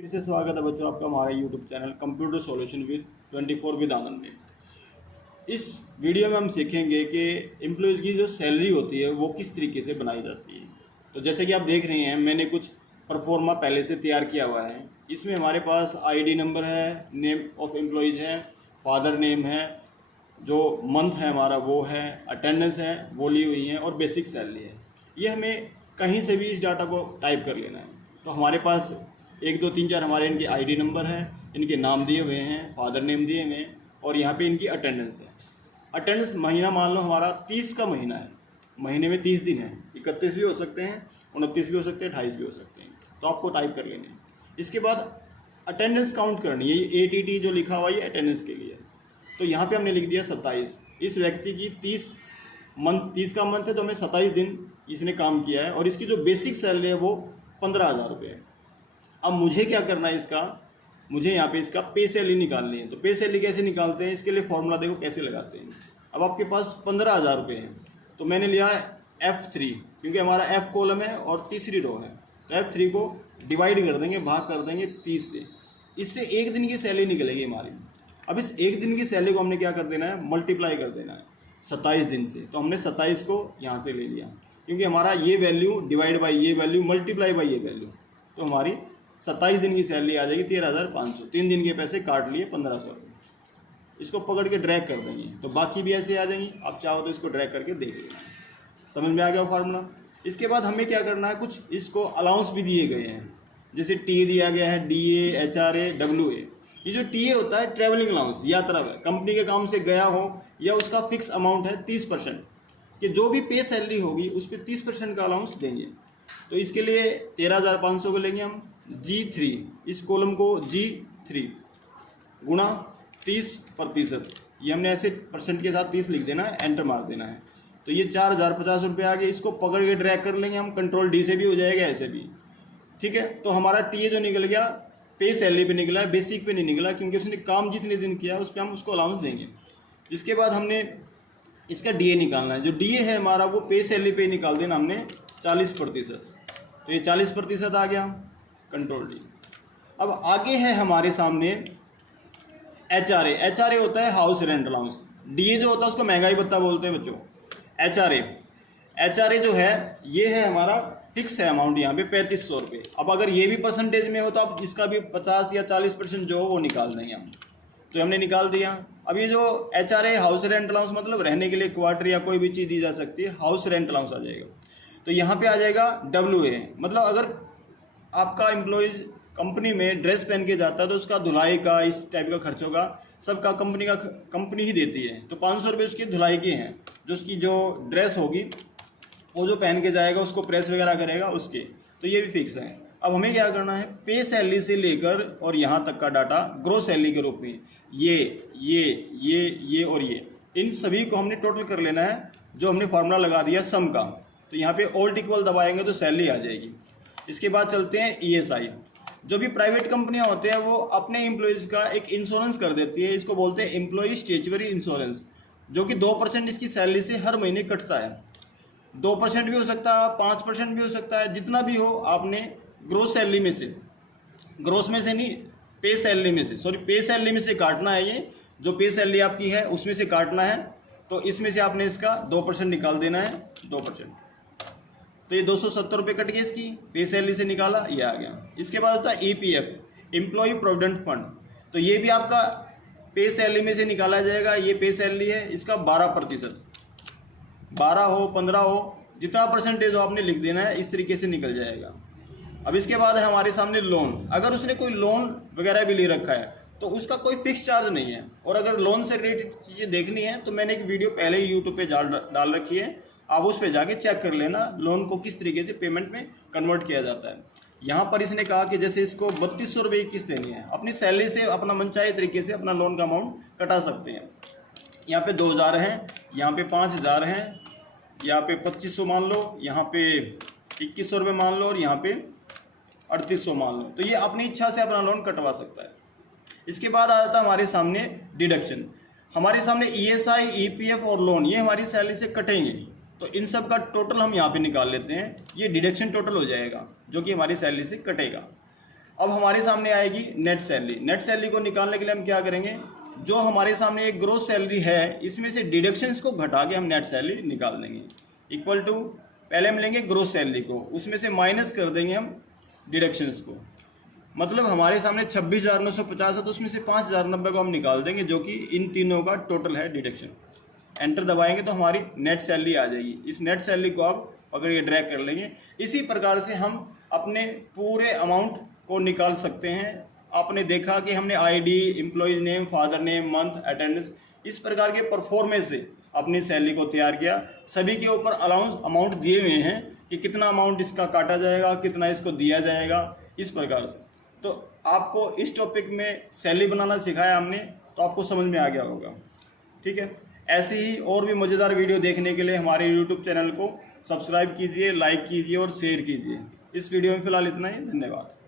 फिर से स्वागत है बच्चों आपका हमारे YouTube channel computer solution with 24 with Anand में। इस वीडियो में हम सीखेंगे कि एम्प्लॉयज़ की जो सैलरी होती है वो किस तरीके से बनाई जाती है। तो जैसे कि आप देख रहे हैं, मैंने कुछ परफॉर्मा पहले से तैयार किया हुआ है। इसमें हमारे पास ID नंबर है, नेम ऑफ एम्प्लॉयज़ है, फादर नेम है, जो मंथ है हमारा वो है, अटेंडेंस है वो ली हुई है और बेसिक सैलरी है। ये हमें कहीं से भी इस डाटा को टाइप कर लेना है। तो हमारे पास 1 2 3 4 हमारे इनके ID नंबर हैं, इनके नाम दिए हुए हैं, फादर नेम दिए हुए हैं और यहाँ पे इनकी अटेंडेंस है। अटेंडेंस महीना मान लो हमारा 30 का महीना है, महीने में 30 दिन है, 31 भी हो सकते हैं, 29 भी हो सकते हैं, 28 भी हो सकते हैं। तो आपको टाइप कर लेने हैं। इसके बाद अटेंडेंस काउंट करनी है। ये ATT जो लिखा हुआ है ये अटेंडेंस के लिए। तो यहाँ पे हमने लिख दिया 27। इस व्यक्ति की 30 का मंथ है तो हमें 27 दिन इसने काम किया है और इसकी जो बेसिक सैलरी है वो 15,000 रुपये है। अब मुझे क्या करना है इसका, मुझे यहाँ पे इसका पे सैलरी निकालनी है। तो पे सैलरी कैसे निकालते हैं, इसके लिए फॉर्मूला देखो कैसे लगाते हैं। अब आपके पास 15,000 रुपये हैं तो मैंने लिया है F3, क्योंकि हमारा F कॉलम है और तीसरी रो है। तो F3 को डिवाइड कर देंगे, भाग कर देंगे 30 से। इससे एक दिन की सैलरी निकलेगी हमारी। अब इस एक दिन की सैलरी को हमने क्या कर देना है, मल्टीप्लाई कर देना है 27 दिन से। तो हमने 27 को यहाँ से ले लिया, क्योंकि हमारा ये वैल्यू डिवाइड बाई ये वैल्यू मल्टीप्लाई बाई ये वैल्यू, तो हमारी 27 दिन की सैलरी आ जाएगी 13,500। 3 दिन के पैसे काट लिए 1,500 रुपये। इसको पकड़ के ड्रैग कर देंगे तो बाकी भी ऐसे आ जाएंगी। आप चाहो तो इसको ड्रैग करके देख लेना। समझ में आ गया फार्मूला। इसके बाद हमें क्या करना है, कुछ इसको अलाउंस भी दिए गए हैं। जैसे टी दिया गया है, DA, HRA, WA। ये जो TA होता है ट्रैवलिंग अलाउंस, यात्रा कंपनी के काम से गया हो या उसका फिक्स अमाउंट है 30%, कि जो भी पे सैलरी होगी उस पर 30% का अलाउंस देंगे। तो इसके लिए 13,500 को लेंगे हम G3, इस कॉलम को G3 गुणा 30%। ये हमने ऐसे परसेंट के साथ 30 लिख देना है, एंटर मार देना है। तो ये 4,050 रुपये आ गए। इसको पकड़ के ड्रैग कर लेंगे हम, कंट्रोल D से भी हो जाएगा, ऐसे भी ठीक है। तो हमारा TA जो निकल गया पे सैलरी पे निकला है, बेसिक पे नहीं निकला, क्योंकि उसने काम जितने दिन किया उस पर हम उसको अलाउंस देंगे। इसके बाद हमने इसका DA निकालना है। जो DA है हमारा वो पे सैलरी पे निकाल देना हमने 40%। तो ये 40% आ गया, कंट्रोल D। अब आगे है हमारे सामने HRA होता है हाउस रेंट अलाउंस। DA जो होता है उसको महंगाई भत्ता बोलते हैं बच्चों। HRA जो है ये है हमारा फिक्स है अमाउंट, यहाँ पे 3500 रुपये। अब अगर ये भी परसेंटेज में हो तो आप इसका भी 50 या 40% जो हो वो निकाल देंगे हम। तो हमने निकाल दिया। अब ये जो HRA हाउस रेंट अलाउंस मतलब रहने के लिए क्वार्टर या कोई भी चीज़ दी जा सकती है, हाउस रेंट अलाउंस आ जाएगा। तो यहाँ पे आ जाएगा WA, मतलब अगर आपका एम्प्लॉयज़ कंपनी में ड्रेस पहन के जाता है तो उसका धुलाई का, इस टाइप का खर्च होगा सबका कंपनी ही देती है। तो 500 रुपये उसकी धुलाई के हैं, जो उसकी जो ड्रेस होगी वो जो पहन के जाएगा उसको प्रेस वगैरह करेगा उसके। तो ये भी फिक्स है। अब हमें क्या करना है, पे सैलरी से लेकर और यहाँ तक का डाटा ग्रोस सैलरी के रूप में ये और ये, इन सभी को हमने टोटल कर लेना है, जो हमने फार्मूला लगा दिया सम का। तो यहाँ पे ऑल्ट इक्वल दबाएंगे तो सैलरी आ जाएगी। इसके बाद चलते हैं ESI। जो भी प्राइवेट कंपनियां होते हैं वो अपने एम्प्लॉयज़ का एक इंश्योरेंस कर देती है, इसको बोलते हैं एम्प्लॉय स्टेचुअरी इंश्योरेंस, जो कि 2% इसकी सैलरी से हर महीने कटता है। 2% भी हो सकता है, 5% भी हो सकता है, जितना भी हो आपने ग्रोस सैलरी में से, ग्रोस में से नहीं, पे सैलरी में से, सॉरी पे सैलरी में से काटना है। ये जो पे सैलरी आपकी है उसमें से काटना है। तो इसमें से आपने इसका 2% निकाल देना है, 2%। तो ये 270 रुपये कट गए इसकी, पे सैलरी से निकाला, ये आ गया। इसके बाद होता है EPF, एम्प्लॉय प्रोविडेंट फंड। तो ये भी आपका पे सैलरी में से निकाला जाएगा। ये पे सैलरी है, इसका 12%, 12 हो 15 हो, जितना परसेंटेज हो आपने लिख देना है, इस तरीके से निकल जाएगा। अब इसके बाद है हमारे सामने लोन। अगर उसने कोई लोन वगैरह भी ले रखा है तो उसका कोई फिक्स चार्ज नहीं है। और अगर लोन से रिलेटेड चीज़ें देखनी है तो मैंने एक वीडियो पहले ही यूट्यूब पे डाल रखी है, आप उस पर जाके चेक कर लेना लोन को किस तरीके से पेमेंट में कन्वर्ट किया जाता है। यहाँ पर इसने कहा कि जैसे इसको 3200 रुपये की किस्त देनी है, अपनी सैलरी से अपना मनचाहे तरीके से अपना लोन का अमाउंट कटा सकते हैं। यहाँ पे 2000 हैं, यहाँ पे 5000 हैं, यहाँ पे 2500 मान लो, यहाँ पे 2100 रुपये मान लो और यहाँ पे 3800 मान लो। तो ये अपनी इच्छा से अपना लोन कटवा सकता है। इसके बाद आ जाता है हमारे सामने डिडक्शन। हमारे सामने ESI, EPF और लोन, ये हमारी सैलरी से कटेंगे। तो इन सब का टोटल हम यहाँ पे निकाल लेते हैं। ये डिडक्शन टोटल हो जाएगा जो कि हमारी सैलरी से कटेगा। अब हमारे सामने आएगी नेट सैलरी। नेट सैलरी को निकालने के लिए हम क्या करेंगे, जो हमारे सामने एक ग्रोस सैलरी है इसमें से डिडक्शंस को घटा के हम नेट सैलरी निकाल देंगे। इक्वल टू, पहले हम लेंगे ग्रोस सैलरी को, उसमें से माइनस कर देंगे हम डिडक्शंस को। मतलब हमारे सामने 26,950 है तो उसमें से 5,090 को हम निकाल देंगे, जो कि इन तीनों का टोटल है डिडक्शन। एंटर दबाएंगे तो हमारी नेट सैलरी आ जाएगी। इस नेट सैलरी को आप पकड़िए, ड्रैग कर लेंगे। इसी प्रकार से हम अपने पूरे अमाउंट को निकाल सकते हैं। आपने देखा कि हमने ID, employees name, father name, month, attendance, इस प्रकार के परफॉर्मेंस से अपनी सैलरी को तैयार किया। सभी के ऊपर अलाउंस अमाउंट दिए हुए हैं कि कितना अमाउंट इसका काटा जाएगा, कितना इसको दिया जाएगा, इस प्रकार से। तो आपको इस टॉपिक में सैलरी बनाना सिखाया हमने, तो आपको समझ में आ गया होगा। ठीक है, ऐसे ही और भी मज़ेदार वीडियो देखने के लिए हमारे यूट्यूब चैनल को सब्सक्राइब कीजिए, लाइक कीजिए और शेयर कीजिए। इस वीडियो में फ़िलहाल इतना ही, धन्यवाद।